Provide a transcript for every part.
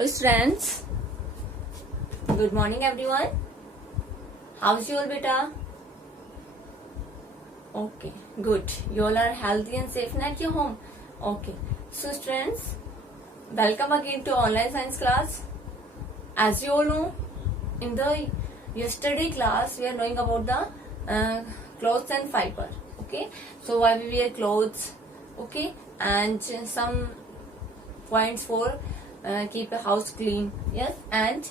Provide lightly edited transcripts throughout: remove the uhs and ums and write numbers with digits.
Hello students, good morning everyone. How's you all beta? Okay, good. You all are healthy and safe at your home. Okay, so students, welcome again to online science class. As you all know, in the yesterday class we are knowing about the clothes and fiber. Okay, so why we wear clothes, okay, and some points for keep a house clean. Yes, and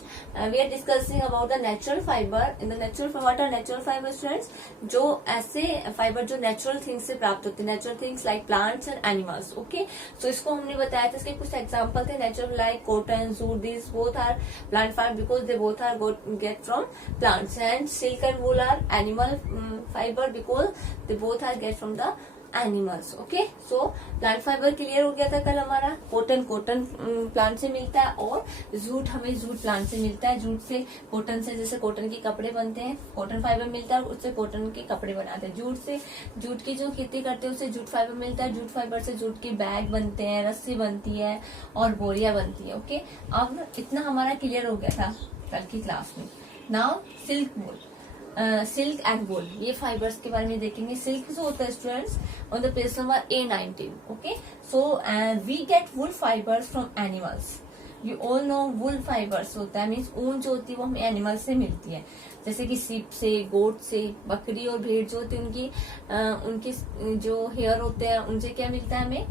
we are discussing about the natural fiber. In the natural, what are natural fiber students? जो ऐसे fibre जो natural things से प्राप्त होते हैं, natural things like plants and animals. Okay, so इसको हमने बताया था, इसके कुछ एग्जांपल थे natural like cotton, jute. This both are plant fibre because they both are get from plants. And silk and wool are animal fibre because they both are get from the animals. Okay, so plant fibre clear हो गया था कल हमारा. Cotton plant से मिलता है और jute हमें जूट प्लांट से मिलता है. जूट से कॉटन से जैसे कॉटन के कपड़े बनते हैं, कॉटन फाइबर मिलता है, उससे कॉटन के कपड़े बनाते हैं. जूट से जूट की जो खेती करते हैं उससे जूट फाइबर मिलता है. जूट फाइबर से जूट के बैग बनते हैं, रस्सी बनती है और बोरियां बनती है. ओके, अब इतना हमारा क्लियर हो गया था कल की क्लास में. Now silk wool, silk and वूल, ये फाइबर्स के बारे में देखेंगे. सिल्क जो होता है students on the page number A19. Okay, so we get wool fibres from animals. You all know wool fibres होता है मीन्स ऊन जो होती है वो हमें एनिमल से मिलती है, जैसे कि सीप से, गोट से. बकरी और भेड़ जो होती है उनकी जो हेयर होते हैं उनसे क्या मिलता है, हमें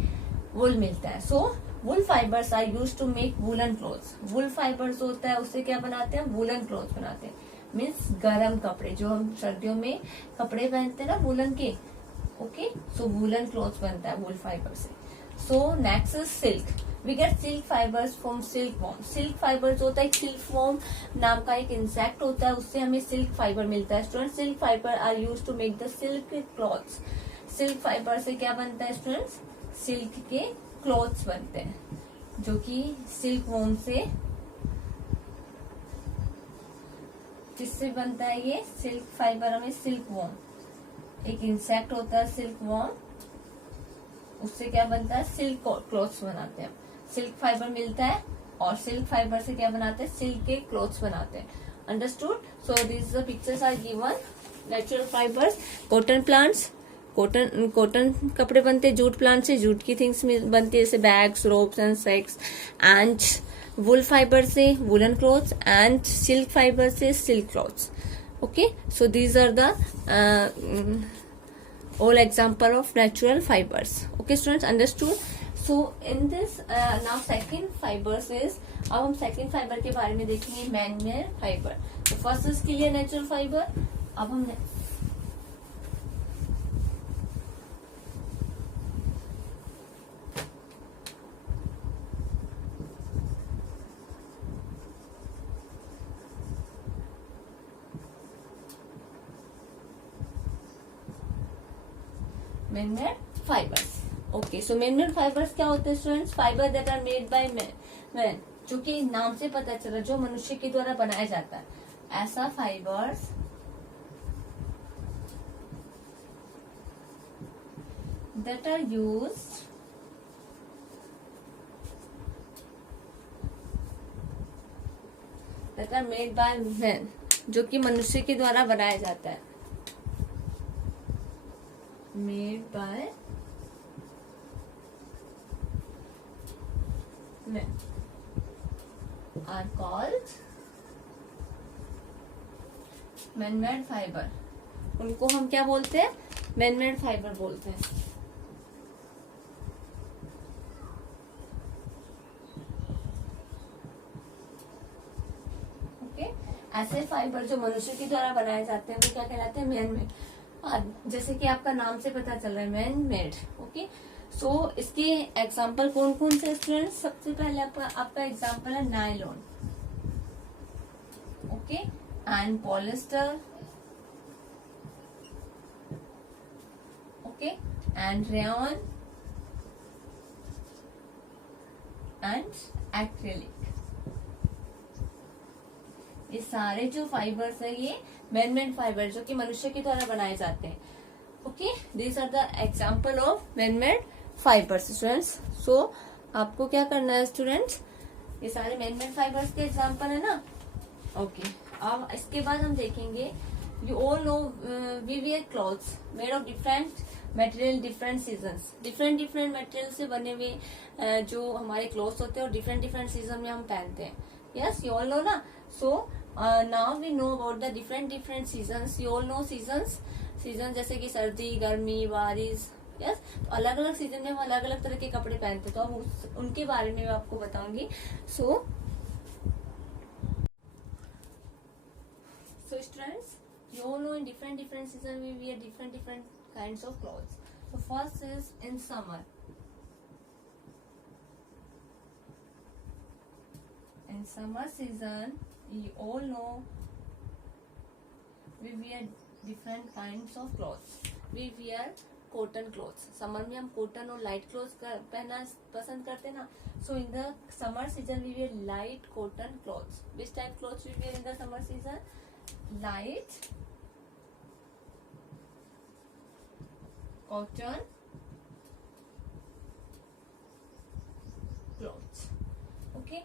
वूल मिलता है. So wool fibres are use to make woollen clothes. Wool fibres होता है उससे क्या बनाते हैं, वूलन क्लोथ बनाते हैं. मीन्स गर्म कपड़े, जो हम सर्दियों में कपड़े पहनते हैं ना वूलन के. ओके, सो वूलन क्लॉथ बनता है वूल फाइबर से. So next is silk. We get silk fibres from silk worm. Silk fibre जो होता है, सिल्क वॉर्म नाम का एक इंसेक्ट होता है, उससे हमें सिल्क फाइबर मिलता है. Student, silk fibre are use to make the silk clothes. Silk fibre से क्या बनता है स्टूडेंट्स, सिल्क के क्लॉथ्स बनते हैं, जो कि सिल्क वॉर्म से किससे बनता है. ये सिल्क फाइबर हमें सिल्क वॉर्म, एक इंसेक्ट होता है सिल्क वॉर्म, उससे क्या बनता है, सिल्क क्लॉथ्स बनाते हैं. सिल्क फाइबर मिलता है और सिल्क फाइबर से क्या बनाते हैं, सिल्क के क्लॉथ्स बनाते हैं. Understood. So this the pictures are given. Natural fibres, cotton plants, cotton कपड़े बनते हैं. जूट प्लांट से जूट की थिंग्स बनती है, जैसे bags, ropes and sacks. And wool fibre से woollen clothes and silk fibre से silk clothes. Okay, so these are the all example of natural fibers. Okay students, understood. So in this now second fibers is, अब हम second fiber के बारे में देखेंगे, man made fiber. तो first is clear natural fiber. अब हम man-made fibers. Okay, so man-made fibers क्या होते हैं students, fibre that are made by man, जो कि नाम से पता चला जो मनुष्य के द्वारा बनाया जाता है. ऐसा fibres that are used that are made by man, जो कि मनुष्य के द्वारा बनाया जाता है. Made by men are called man-made fiber. उनको हम क्या बोलते हैं, man-made fiber बोलते हैं. ओके, ऐसे फाइबर जो मनुष्य के द्वारा बनाए जाते हैं वो क्या कहलाते हैं, man-made. जैसे कि आपका नाम से पता चल रहा है मैन मेड. ओके, सो इसके एग्जांपल कौन कौन से स्टूडेंट्स. सबसे पहले आपका एग्जांपल है nylon. Okay, and polyester. Okay, and rayon and acrylic. ये सारे जो फाइबर्स है ये मैन मेड फाइबर, जो कि मनुष्य के द्वारा बनाए जाते हैं. Okay, these are the example of man made fibres students. So आपको क्या करना है स्टूडेंट्स, ये सारे मैन-मेड फाइबर्स के एग्जांपल है ना। ओके, अब इसके बाद हम देखेंगे, you all know we wear clothes made of different material, different seasons. Different different material से बने हुए जो हमारे क्लॉथ्स होते हैं और डिफरेंट डिफरेंट सीजन में हम पहनते हैं। यस, यू ऑल नो ना। So now we know about the different different seasons. You all know seasons, season जैसे कि सर्दी, गर्मी, बारिश। यस, तो अलग अलग सीजन में हम अलग अलग तरह के कपड़े पहनते हैं, तो अब उनके बारे में मैं आपको बताऊंगी। सो students, you all know in different different season we wear different different kinds of clothes. So first is in summer. In summer season, you all know we wear different kinds of clothes. We wear cotton clothes. Summer में हम cotton और light clothes पहनना पसंद करते हैं ना। So in the summer season we wear light cotton clothes. Which type clothes we wear in the summer season? Light cotton clothes. Okay,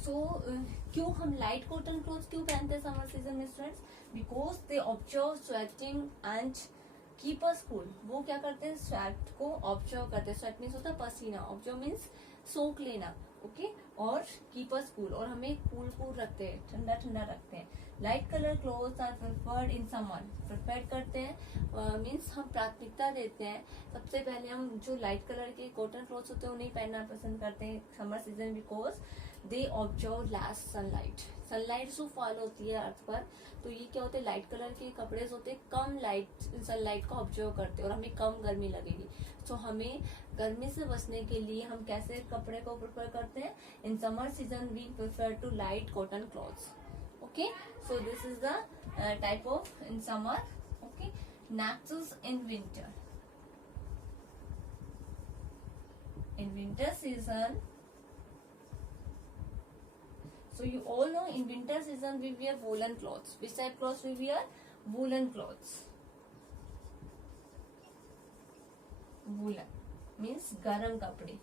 so क्यों हम लाइट कॉटन क्लोथ्स क्यों पहनते हैं समर सीजन में students? Because they observe sweating and keep us cool. वो क्या करते हैं? स्वेट को ऑब्जर्व करते हैं। स्वेट मीन्स होता है पसीना, ऑब्जर्व मीन्स सोख लेना। ओके, और कीप अस कूल, और हमें कूल कूल रखते हैं, ठंडा ठंडा रखते हैं। Light colour clothes are preferred in summer. Prefer करते हैं मीन्स हम प्राथमिकता देते हैं। सबसे पहले हम जो लाइट कलर के कॉटन क्लोथ्स होते हैं उन्हें पहनना पसंद करते हैं summer season, because they observe less sunlight. Sunlight जो फॉल होती है अर्थ पर, तो ये क्या होते हैं? लाइट कलर के कपड़े होते हैं, कम लाइट सनलाइट को ऑब्जर्व करते हैं और हमें कम गर्मी लगेगी। तो हमें गर्मी से बचने के लिए हम कैसे कपड़े को प्रेफर करते हैं? In summer season we prefer to light cotton clothes. Okay, so this is the type of in summer. Okay, next is in winter. In winter season, so you all know in winter season we wear woolen clothes. Which type clothes we wear? Woolen clothes. Woolen means garam kapde.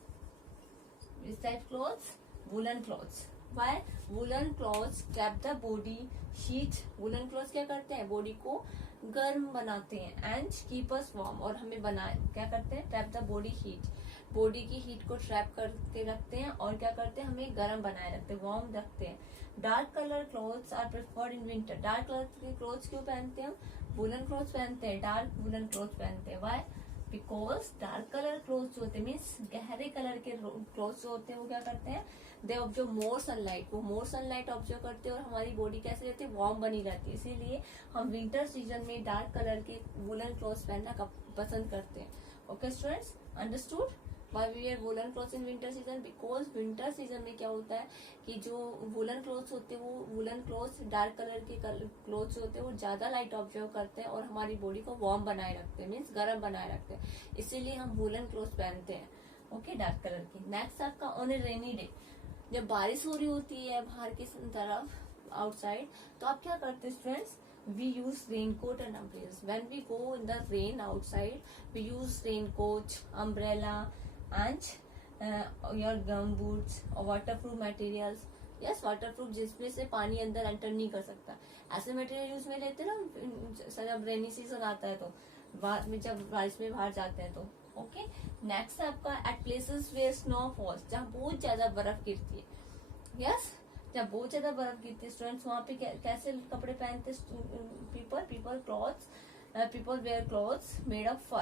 Which type clothes? Woolen clothes. Why? Woolen clothes trap the body heat. Woolen clothes क्या करते हैं? Body को गर्म बनाते हैं and keep us warm, और हमें बनाए क्या करते हैं? trap the body heat. Body की हीट को ट्रैप करके रखते हैं और क्या करते हैं? हमें गर्म बनाए रखते हैं, वार्म रखते हैं। Dark colour clothes are preferred in winter. Dark colour के क्लोथ्स क्यों पहनते हैं हम? वुलन क्लोथ्स पहनते हैं, डार्क वुलन क्लोथ्स पहनते हैं। Why? Because dark colour clothes होते हैं मीन्स गहरे कलर के क्लोथ्स होते हैं, वो क्या करते हैं? They observe more sunlight. वो मोर सनलाइट ऑब्जर्व करते हैं और हमारी बॉडी कैसे रहती है? वार्म बनी रहती है। इसीलिए हम विंटर सीजन में डार्क कलर के वुलन क्लोथ्स पहनना पसंद करते हैं। Okay students, understood? Why we wear woolen clothes in winter season? Because winter season में क्या होता है कि जो वुलन क्लोथ्स होते हैं, वो वुलन क्लोथ्स डार्क कलर के क्लोथ्स होते हैं, वो ज्यादा लाइट ऑब्जर्व करते हैं और हमारी बॉडी को वार्म बनाए रखते हैं, मीन्स गर्म बनाए रखते हैं। इसीलिए हम वुलन क्लोथ्स पहनते हैं। ओके, डार्क कलर की। नेक्स्ट आपका ऑन ए रेनी डे, जब बारिश हो रही होती है बाहर की तरफ आउटसाइड, तो आप क्या करते हैं students? We use raincoat and umbrellas. When we go in the rain outside, we use raincoat, umbrella, and your gum boots or waterproof materials. Yes, waterproof जिसमें से पानी अंदर एंटर नहीं कर सकता, ऐसे मटेरियल यूज में लेते हैं ना जब रेनी सीजन आता है, तो जब बारिश में बाहर जाते हैं तो। ओके, नेक्स्ट आपका at places where snow falls, जहाँ बहुत ज्यादा बर्फ गिरती है। यस, जब बहुत ज्यादा बर्फ गिरती है स्टूडेंट्स, वहाँ पे कैसे कपड़े पहनते? People wear clothes made of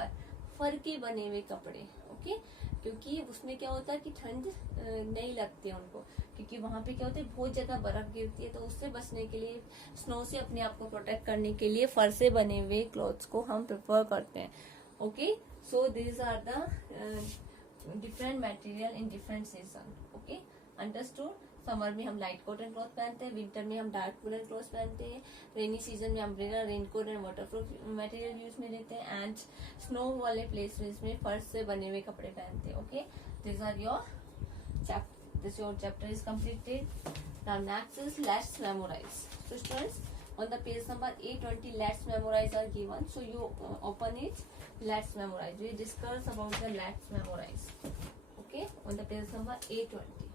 fur के बने हुए कपड़े। ओके, क्योंकि उसमें क्या होता है कि ठंड नहीं लगती है उनको, क्योंकि वहां पे क्या होता है? बहुत ज्यादा बर्फ गिरती है, तो उससे बचने के लिए, स्नो से अपने आप को प्रोटेक्ट करने के लिए फर से बने हुए क्लॉथ्स को हम प्रेफर करते हैं। Okay, so this are the different material in different season. Okay, understood? Summer में हम लाइट कॉटन क्लॉथ पहनते हैं, विंटर में हम डार्क वुलन क्लॉथ पहनते हैं, रेनी सीजन में umbrella, raincoat and waterproof material use में लेते हैं, एंड स्नो वाले प्लेसेस में फर्श से बने हुए कपड़े पहनते हैं। Okay, this are your chapter is completed. Now next is let's memorise. So students, on the page number 820 let's memorize are given, so you open it. Let's memorize, we discuss about the let's memorize. Okay, on the page number 820.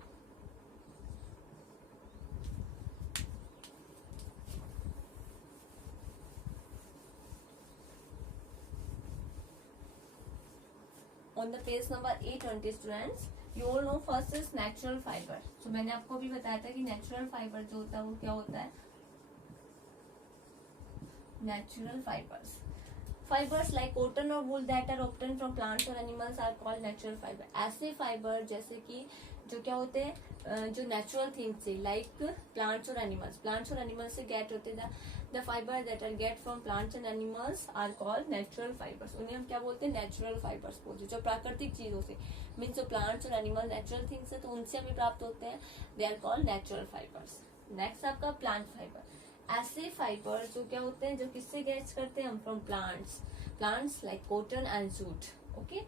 on the page number 820 students, you all know first is natural fiber. So मैंने आपको अभी बताया था कि natural fiber जो होता है वो क्या होता है, natural fibers like cotton or wool that are obtained from plants or animals are called natural fiber. ऐसे फाइबर जैसे कि जो क्या होते हैं, जो नेचुरल थिंग्स से लाइक प्लांट्स और एनिमल्स से गेट होते हैं, the fibre that are get from plants and animals are called natural fibres. उन्हें हम क्या बोलते हैं, नेचुरल फाइबर्स बोलते हैं. जो प्राकृतिक चीजों से मीन्स जो प्लांट्स और एनिमल नेचुरल थिंग्स है तो उनसे हमें प्राप्त होते हैं, they are called natural fibres. Next आपका प्लांट फाइबर. ऐसे फाइबर जो क्या होते हैं, जो किससे गेट करते हैं हम, from plants like cotton and jute. Okay,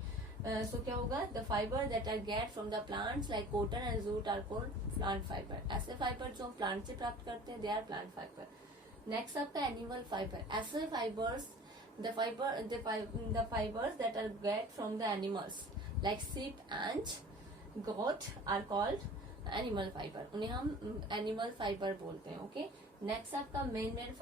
so क्या होगा, the fibre that are get from the plants like cotton and jute are called plant fibre. ऐसे फाइबर जो हम प्लांट से प्राप्त करते हैं, they are plant fibre. Next आपका एनिमल फाइबर. ऐसे fibres the fibres that are get from the animals like sheep and goat are called animal fibre. उन्हें हम एनिमल फाइबर बोलते हैं. ओके, नेक्स्ट आपका मैन मेड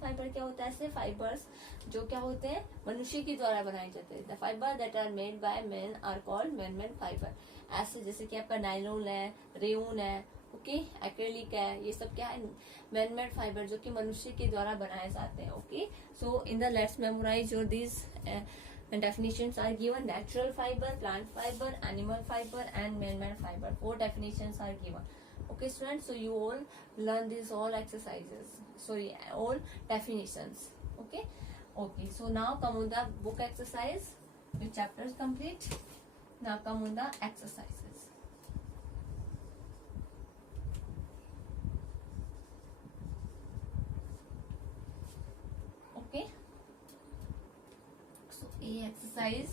फाइबर क्या होता है, ऐसे फाइबर्स जो क्या होते हैं, मनुष्य के द्वारा बनाए जाते हैं. The fibre that are made by man are called man made fibre. ऐसे जैसे कि आपका नायलॉन है, रेयन है, ओके, एक्रेलिक है, ये सब क्या है, मैन मेड फाइबर जो कि मनुष्य के द्वारा बनाए जाते हैं. Okay, so in the let's memorise your this definitions are given. Natural fiber, plant fiber, animal fiber and man-made fiber. 4 definitions are given. Okay students, so you all learn these all exercises, all definitions. Okay, so now come on the book exercise. The chapter is complete. Now come on the exercises. Okay, so A exercise,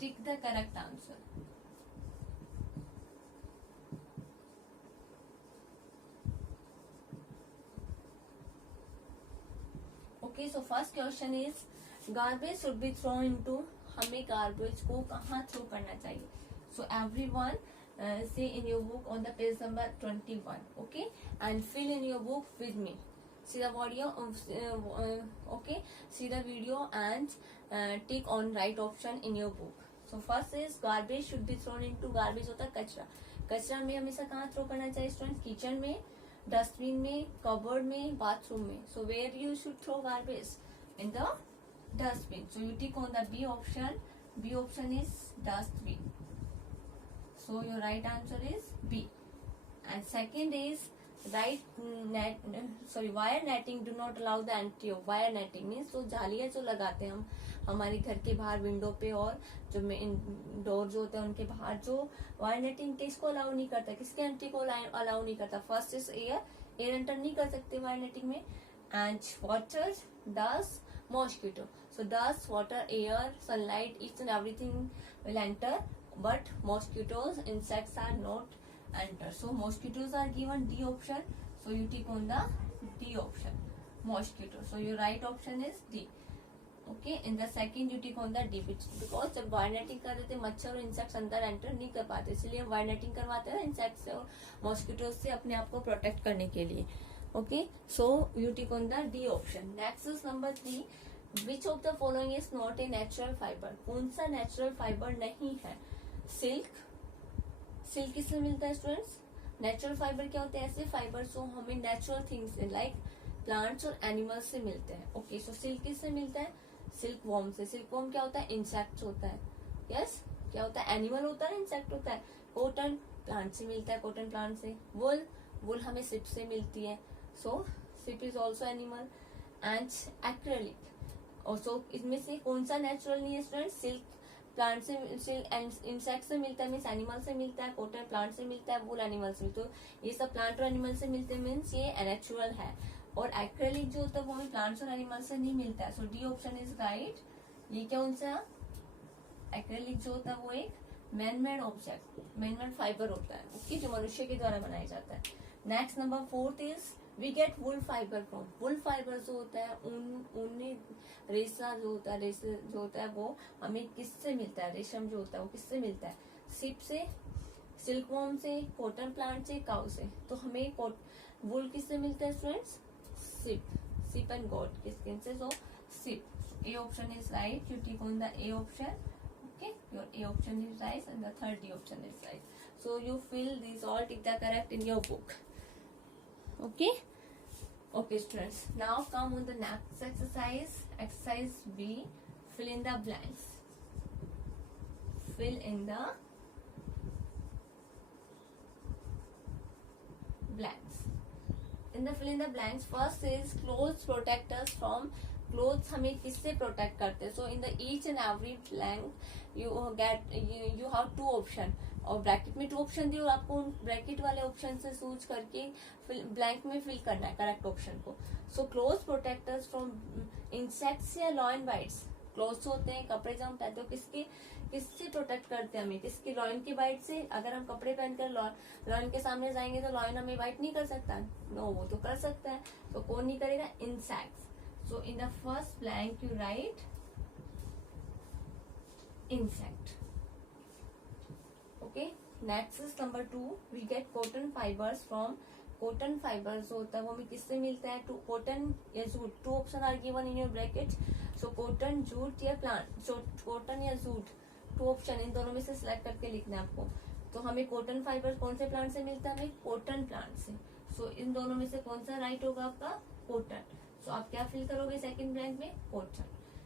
tick the correct answer. Okay, so first question is garbage should be thrown into. हमें garbage को कहाँ throw करना चाहिए. So everyone say in your book on the page number 21. Okay, and fill in your book with me. See the video, okay, see the video and tick on right option in your book. So first is garbage should be thrown into. garbage होता है कचरा. कचरा में हमेशा कहाँ throw करना चाहिए students, kitchen में, डस्टबिन में, कबर्ड में, बाथरूम में. So where you should throw garbage? In the dustbin. So you tick on the B option. B option is dustbin. So your right answer is B. And second is wire netting do not allow the entry of. wire netting means तो जालियां जो लगाते हैं हम हमारी घर के बाहर विंडो पे और जो डोर जो होते हैं उनके बाहर, जो वायर नेटिंग किसको अलाउ नहीं करता, किसके एंट्री को अलाउ नहीं करता. फर्स्ट इज एयर एंटर नहीं कर सकते वायर नेटिंग में. And water, dust, mosquito. So dust, water, air, sunlight, each and everything will enter, but mosquitoes, insects are not enter. So mosquitoes are given D option. So you tick on the D option, mosquito. So your right option is D. Okay, in the second you tick on the D because जब wire netting कर रहे थे मच्छर और insects अंदर enter नहीं कर पाते, इसलिए हम वायर नेटिंग करवाते हैं इंसेक्ट्स से और मॉस्किटोज से अपने आप को प्रोटेक्ट करने के लिए. Okay, so you tick on the D option. Next is number 3. Which of the following is not a natural fibre. कौन सा नेचुरल फाइबर नहीं है. सिल्क. सिल्क किससे मिलता है स्टूडेंट्स, नेचुरल फाइबर क्या होते हैं, ऐसे फाइबर जो हमें नेचुरल थिंग्स लाइक प्लांट्स और एनिमल्स से मिलते हैं. ओके, सो सिल्क किससे मिलता है, सिल्क वॉर्म से. सिल्क वॉर्म क्या होता है, इंसेक्ट होता है. यस, क्या होता है, एनिमल होता है, इंसेक्ट होता है. कॉटन प्लांट से मिलता है, कॉटन प्लांट से. वुल हमें सिप से मिलती है. So sheep is also animal. And acrylic और सो इसमें से कौन सा नेचुरल नहीं है स्टूडेंट, सिल्क प्लांट से, इंसेक्ट से मिलता है मीन्स एनिमल से मिलता है, कॉटन प्लांट से मिलता है, वूल एनिमल से. तो ये सब प्लांट और एनिमल से मिलते हैं मीन्स ये नेचुरल है. और एक्रेलिक जो होता है वो हमें प्लांट्स और एनिमल से नहीं मिलता है. सो डी ऑप्शन इज राइट. ये क्या उनसा एक्रेलिक जो होता है वो एक man made object, man made fibre होता है. ओके, जो मनुष्य के द्वारा बनाया जाता है. Next number 4 is we get wool fibre from. Wool fibre जो होता है ऊन रेशा जो होता है, रेशा जो होता है वो हमें किससे मिलता है, रेशम जो होता है वो किससे मिलता है, सिप से, सिल्क वॉर्म से, कॉटन प्लांट से, काउ से. तो हमें वुल किससे मिलता है स्टूडेंट्स, सिप एंड गोट की स्किन से. So sheep. A option is right. You tick on the A option. Okay, your A option is right and the third D option is right. So you fill these all, tick the correct in your book. Okay. Okay students, now come on the next exercise. Exercise B, fill in the blanks. Fill in the blanks. In the fill in the blanks, first is clothes protect us from. Clothes हमें किससे protect करते हैं. So in the each and every blank you get you have two option, और bracket में 2 option दिए और आपको उन ब्रैकेट वाले ऑप्शन से चूज करके ब्लैंक में फिल करना है करेक्ट ऑप्शन को. So clothes protect us from insects या लॉयन बाइट्स. क्लोथ्स होते हैं कपड़े जब हम पहनते हो किससे प्रोटेक्ट करते हैं हमें, किसके लॉयन की बाइट से. अगर हम कपड़े पहनकर लॉयन के सामने जाएंगे तो लॉयन हमें बाइट नहीं कर सकता. नो, वो तो कर सकता है. तो कौन नहीं करेगा, insects. So in the first blank you write insect. Okay. Next is number 2. We get cotton fibers from. Cotton fibers होता है वो हमें किससे मिलता है, to cotton या jute. 2 option are given in your bracket. So cotton, jute या plant. So cotton या jute 2 option, इन दोनों में से select करके लिखना है आपको. तो हमें cotton fibers कौन से प्लांट से मिलता है, हमें cotton plant से. So इन दोनों में से कौन सा राइट होगा आपका, cotton. तो आप क्या फिल करोगे सेकंड ब्लैंक में, कॉटन,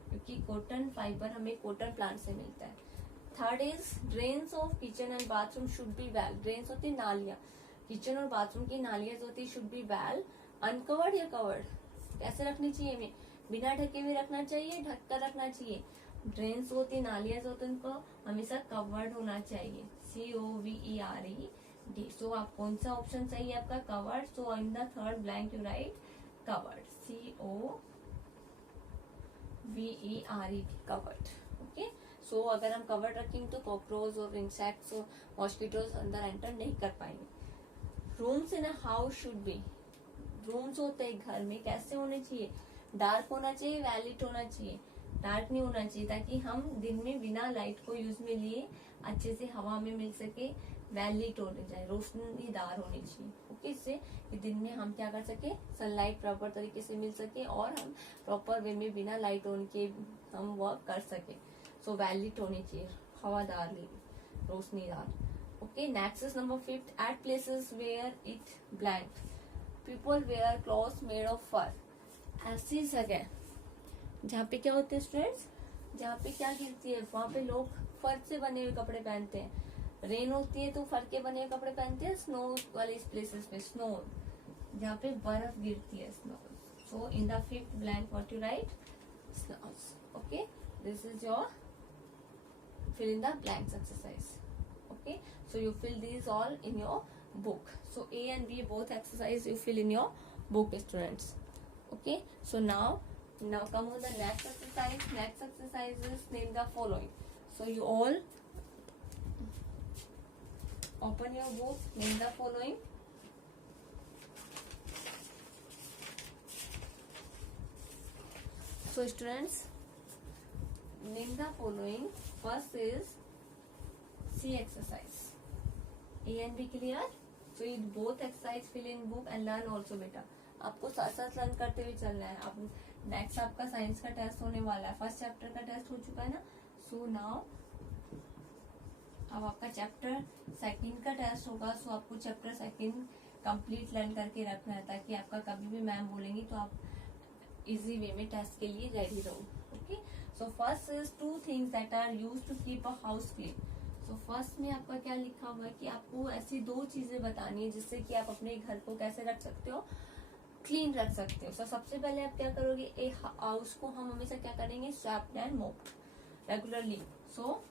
क्योंकि कॉटन फाइबर हमें कॉटन प्लांट से मिलता है. Third is drains of kitchen and bathroom should be well. Drains होती है नालियां, किचन और बाथरूम की नालियां जो होती है शुड बी वेल अनकवर्ड या कवर्ड. कैसे रखनी चाहिए हमें, बिना ढके हुए रखना चाहिए, ढक कर रखना चाहिए. ड्रेन्स होती है नालियां जो होती है उनको हमेशा कवर्ड होना चाहिए, COVERED. सो आप कौन सा ऑप्शन चाहिए आपका, covered. So in the third blank you write covered, COVERED, covered. Okay. So अगर हम कवर्ड रखेंगे तो कॉकरोच और इंसेक्ट्स और मॉस्किटोज अंदर एंटर नहीं कर पाएंगे. Rooms in a house should be. Rooms होते हैं घर में कैसे होने चाहिए, डार्क होना चाहिए, वैलिट होना चाहिए. डार्क नहीं होना चाहिए ताकि हम दिन में बिना लाइट को यूज में लिए अच्छे से हवा में मिल सके, वैलिट होने जाए, रोशनीदार होनी चाहिए. ओके. इससे कि दिन में हम क्या कर सके, सनलाइट प्रॉपर तरीके से मिल सके और हम प्रॉपर वे में बिना लाइट ऑन के हम वर्क कर सके. सो वैलिट होनी चाहिए, हवादार, रोशनीदार. Okay. Next is number 5. At places where it blank people wear clothes made of fur. ऐसी जगह जहाँ पे क्या होते हैं स्टूडेंट्स, जहाँ पे क्या गिरती है वहां पे लोग फर से बने हुए कपड़े पहनते हैं. रेन होती है तो फर के बने हुए कपड़े पहनते हैं. स्नो वाले प्लेसेस पे, स्नो जहाँ पे बर्फ गिरती है, snow. So in the 5th blank what you right, snows. Okay. This is your fill in the blanks exercise. Okay. So you fill these all in your book. So A and B both exercise you fill in your book students. Okay. So now come on the next exercise. Next exercise is name the following. So you all open your book, name the following. So students, name the following. First is C exercise. A and B clear? So you both exercise fill in book and learn also बेटा. आपको साथ साथ learn करते हुए चलना है. अब next आपका साइंस का टेस्ट होने वाला है. फर्स्ट चैप्टर का टेस्ट हो चुका है ना. सो नाउ अब आपका चैप्टर सेकंड का टेस्ट होगा. सो आपको चैप्टर सेकंड कंप्लीट लर्न करके रखना है ताकि आपका कभी भी मैम बोलेंगी तो आप इजी वे में टेस्ट के लिए रेडी रहो. Okay. So first is 2 things that are used to keep a house clean. So first में आपका क्या लिखा हुआ है कि आपको ऐसी 2 चीजें बतानी है जिससे कि आप अपने घर को कैसे रख सकते हो, क्लीन रख सकते हो. सो सबसे पहले आप क्या करोगे, एक हाउस को हम हमेशा क्या करेंगे, स्वैप्ड एंड मोप्ड रेगुलरली. सो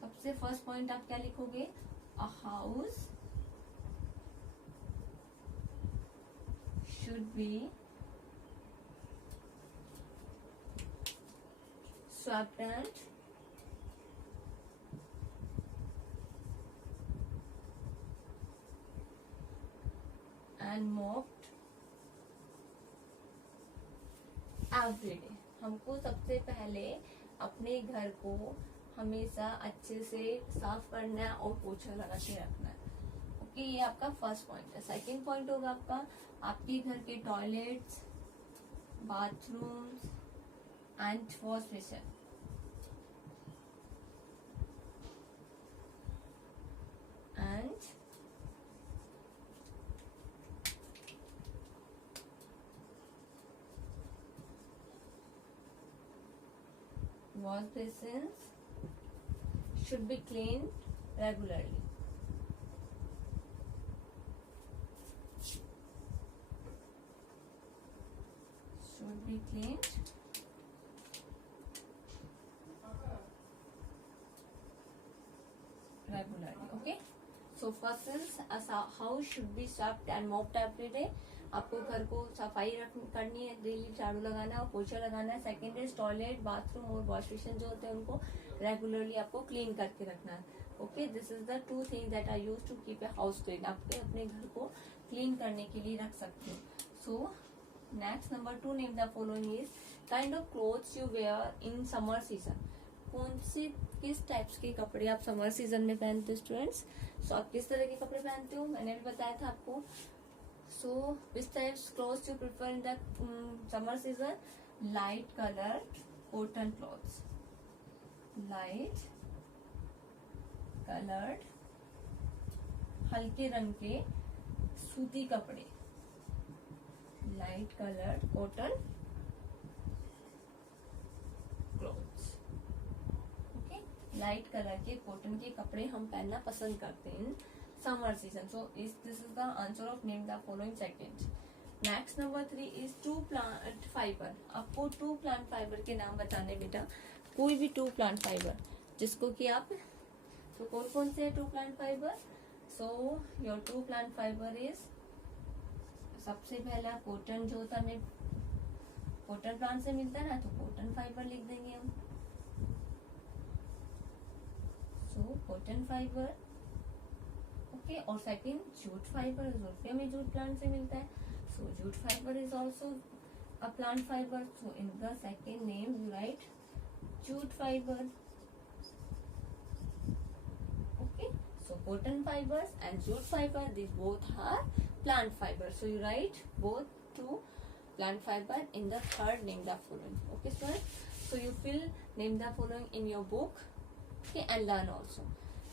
सबसे फर्स्ट पॉइंट आप क्या लिखोगे, a house should be swept and mopped every day. हमको सबसे पहले अपने घर को हमेशा अच्छे से साफ करना है और पोछा लगा के रखना है. ओके. ये आपका फर्स्ट पॉइंट है. सेकंड पॉइंट होगा आपका आपके घर के toilets, bathrooms and wash basin. wash basins should be cleaned regularly. Should be cleaned regularly. Okay. So first is house should be swept and mopped every day. आपको घर को सफाई करनी है, डेली झाड़ू लगाना है और पोछा लगाना है. सेकेंड इज टॉयलेट, बाथरूम और वॉश बेसिन जो होते हैं उनको रेगुलरली आपको क्लीन करके रखना है. Okay, this is the two things that I use to keep a house clean. आप अपने घर को क्लीन करने के लिए रख सकते हो. So next number 2, name the following is kind of clothes you wear in summer season. कौन से किस टाइप्स के कपड़े आप समर सीजन में पहनते हो स्टूडेंट्स. सो आप किस तरह के कपड़े पहनते हो, मैंने भी बताया था आपको. So which types clothes you prefer in the summer season. Light colour cotton clothes, light coloured हल्के रंग के सूती कपड़े, light coloured cotton clothes. Light colour के कॉटन के कपड़े हम पहनना पसंद करते हैं in summer season. So this is the answer of name the following second. Next number 3 is 2 plant fibre. आपको 2 प्लांट फाइबर के नाम बताने बेटा. कोई भी 2 प्लांट फाइबर जिसको कि आप, तो कौन कौन से 2 plant fibre. So your 2 plant fibre is, सबसे पहला कॉटन जो होता है, कॉटन प्लांट से मिलता है ना, तो कॉटन फाइबर लिख देंगे हम. So cotton fibre. ओके, और सेकंड जूट फाइबर, जूट हमें जूट प्लांट से मिलता है. So jute fibre is also a plant fibre. So in the second name you write jute fibre. Okay, so cotton fibers and jute fiber, these both are plant fiber. So you write both 2 plant fiber in the third name the following. Okay students, so you fill name the following in your book. Okay, and learn also.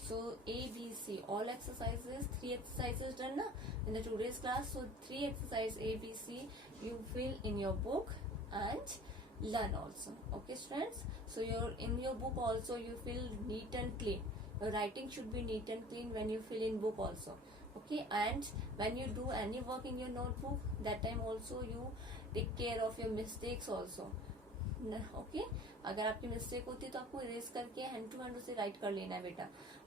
So A, B, C, all exercises, 3 exercises done na in the today's class. So 3 exercise A, B, C you fill in your book and learn also. Okay students, so in your book also you fill neat and clean. Your writing should be neat and clean when you fill in book also. Okay, and when you do any work in your notebook, that time also you take care of your mistakes also. Okay, अगर आपकी mistake होती है तो आपको erase करके hand to hand उसे right कर लेना है बेटा.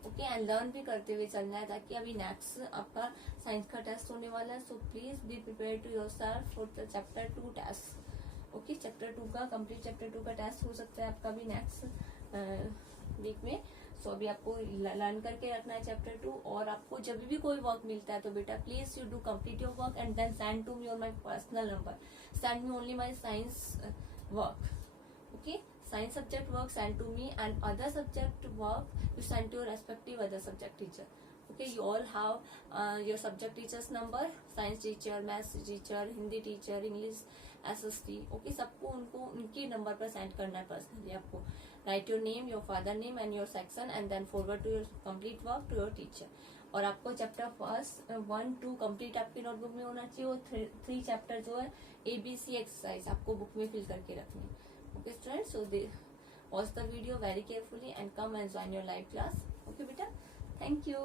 ओके, एंड लर्न भी करते हुए चलना है, ताकि अभी नेक्स्ट आपका साइंस का टेस्ट होने वाला है. So please be prepare to yourself for the chapter 2 test. Okay, chapter 2 का कंप्लीट चैप्टर 2 का टेस्ट हो सकता है आपका भी नेक्स्ट वीक में. सो अभी आपको लर्न करके रखना है चैप्टर 2. और आपको जब भी कोई वर्क मिलता है तो बेटा please you do complete your work and then send to me on my personal number. Send me only my science work. Okay, science subject work send to me, and other subject work you send to your respective other subject teacher. Okay, you all have your subject teachers number, science teacher, maths teacher, Hindi teacher, English SST. Okay, सबको उनको उनके number पर send करना है personally. आपको write your name, your father name and your section and then forward to your complete work to your teacher. और आपको chapter first 1, 2 complete आपकी नोटबुक में होना चाहिए. और 3 चैप्टर जो है ABC एक्सरसाइज आपको बुक में फिल करके रखनी है. Okay students, so they watch the video very carefully and come and join your live class. Okay beta, thank you.